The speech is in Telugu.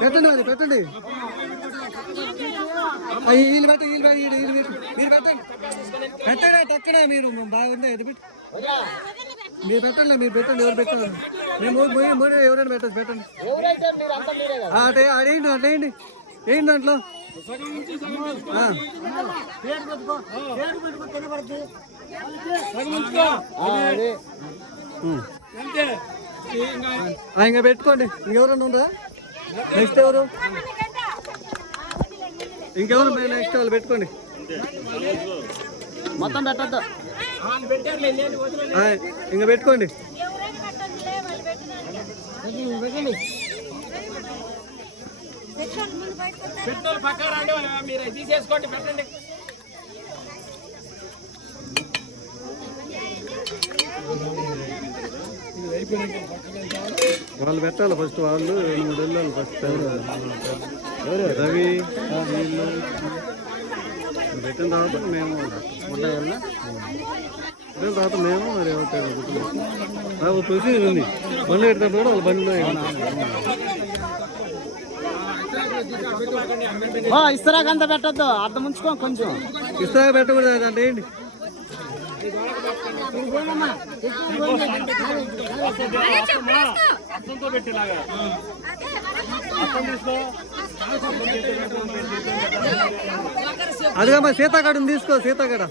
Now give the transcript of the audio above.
పెట్టండి మరి పెట్టండి. వీళ్ళు పెట్టండి పెట్టండి ఎక్కడ మీరు బాగుంది ఇది పెట్టి మీరు పెట్టండి ఎవరు పెట్టండి మేము ఎవరైనా పెట్టచ్చు పెట్టండి. అదేంటి అదేంటి ఏంటి దాంట్లో ఇంకా పెట్టుకోండి. ఇంకెవరన్నా ఉందా నెక్స్ట్ ఎవరు ఇంకెవరు నెక్స్ట్ వాళ్ళు పెట్టుకోండి. మొత్తం పెట్టద్దు ఇంకా పెట్టుకోండి. వాళ్ళు పెట్టాలి ఫస్ట్. వాళ్ళు 2-3 వెళ్ళాలి ఫస్ట్. రవి వీళ్ళు పెట్టిన తర్వాత మేము పెట్టిన తర్వాత మేము మరి అవుతాయి ప్రొసీజర్ ఉంది. బండ్లు పెట్టినప్పుడు కూడా వాళ్ళ బండిలో ఇస్తరాకంతా పెట్టద్దు, అర్థం ఉంచుకో. కొంచెం ఇస్తరా పెట్టకూడదు అంటే ఏంటి అదిగా మరి సీతాకాడని తీసుకో. సీతాకాడ